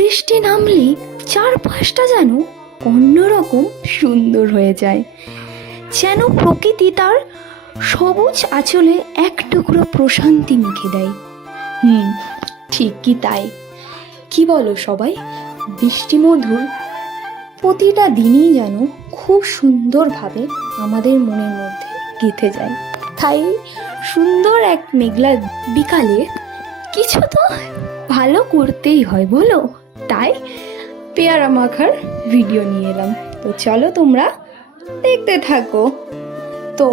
বৃষ্টি নামলেই চারপাশটা যেন অন্যরকম সুন্দর হয়ে যায়, যেন প্রকৃতি তার সবুজ আঁচলে এক টুকরো প্রশান্তি মেখে দেয়। ঠিক কি তাই, কি বলো সবাই? বৃষ্টি মধুর প্রতিটা দিনই যেন খুব সুন্দরভাবে আমাদের মনের মধ্যে গেঁথে যায়। তাই সুন্দর এক মেঘলা বিকালে কিছু তো ভালো করতেই হয়, বলো? তাই পেয়ারা মাখার ভিডিও নিয়ে এলাম। তো চলো তোমরা দেখতে থাকো। তো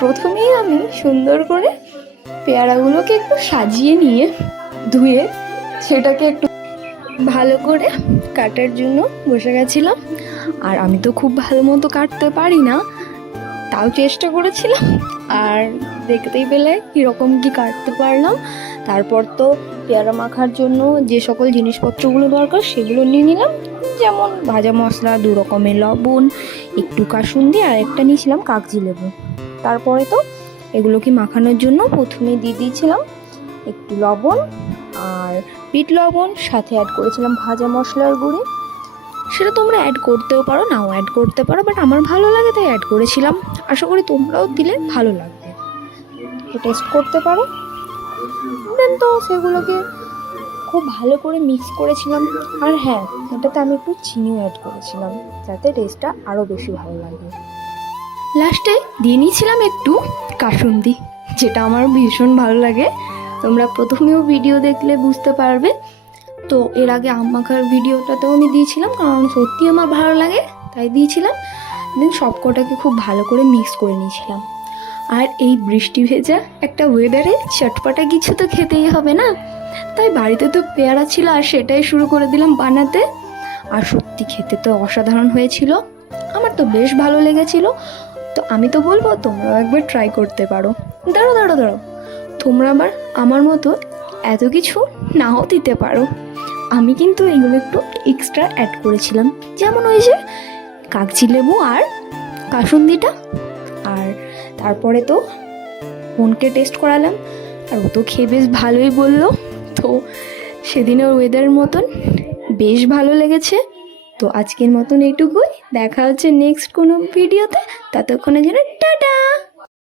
প্রথমেই আমি সুন্দর করে পেয়ারাগুলোকে একটু সাজিয়ে নিয়ে ধুয়ে সেটাকে একটু ভালো করে কাটার জন্য বসে গেছিলাম। আর আমি তো খুব ভালো মতো কাটতে পারি না, তাও চেষ্টা করেছিলাম। আর দেখতেই পেলে কীরকম কি কাটতে পারলাম। তারপর তো পেয়ারা মাখার জন্য যে সকল জিনিসপত্রগুলো দরকার সেগুলো নিয়ে নিলাম, যেমন ভাজা মশলা, 2 রকমের লবণ, একটু কাসুন্দি, আর একটা নিয়েছিলাম কাগজি লেবু। তারপরে তো এগুলোকে মাখানোর জন্য প্রথমে দিয়ে দিয়েছিলাম একটু লবণ আর বিট লবণ, সাথে অ্যাড করেছিলাম ভাজা মশলার গুঁড়ি। সেটা তোমরা অ্যাড করতেও পারো, নাও অ্যাড করতে পারো, বাট আমার ভালো লাগে তাই অ্যাড করেছিলাম। আশা করি তোমরাও দিলে ভালো লাগবে, টেস্ট করতে পারো। দেন তো সেগুলোকে খুব ভালো করে মিক্স করেছিলাম। আর হ্যাঁ, এটাতে আমি একটু চিনিও অ্যাড করেছিলাম যাতে টেস্টটা আরও বেশি ভালো লাগে। লাস্টে দিয়ে নিয়েছিলাম একটু কাসুন্দি, যেটা আমার ভীষণ ভালো লাগে। তোমরা প্রথমেও ভিডিও দেখলে বুঝতে পারবে। তো এর আগে আম মাখার ভিডিওটাতেও আমি দিয়েছিলাম, কারণ সত্যি আমার ভালো লাগে তাই দিয়েছিলাম। দেন সবকটাকে খুব ভালো করে মিক্স করে নিয়েছিলাম। আর এই বৃষ্টি ভেজা একটা ওয়েদারে চটপটা কিছু তো খেতেই হবে না, তাই বাড়িতে তো পেয়ারা ছিল আর সেটাই শুরু করে দিলাম বানাতে। আর সত্যি খেতে তো অসাধারণ হয়েছিল, আমার তো বেশ ভালো লেগেছিল। তো আমি তো বলবো তোমরাও একবার ট্রাই করতে পারো। দাঁড়ো, তোমরা আবার আমার মতো এত কিছু নাও দিতে পারো। আমি কিন্তু এগুলো একটু এক্সট্রা অ্যাড করেছিলাম, যেমন ওই যে কাগজি লেবু আর কাসুন্দিটা। আর তারপরে তো বোনকে টেস্ট করালাম, আর ও তো খেয়ে বেশ ভালোই বললো। তো সেদিনের ওয়েদারের মতন বেশ ভালো লেগেছে। তো আজকের মতন এইটুকুই, দেখা হচ্ছে নেক্সট কোনো ভিডিওতে। ততক্ষণের জন্য টাটা।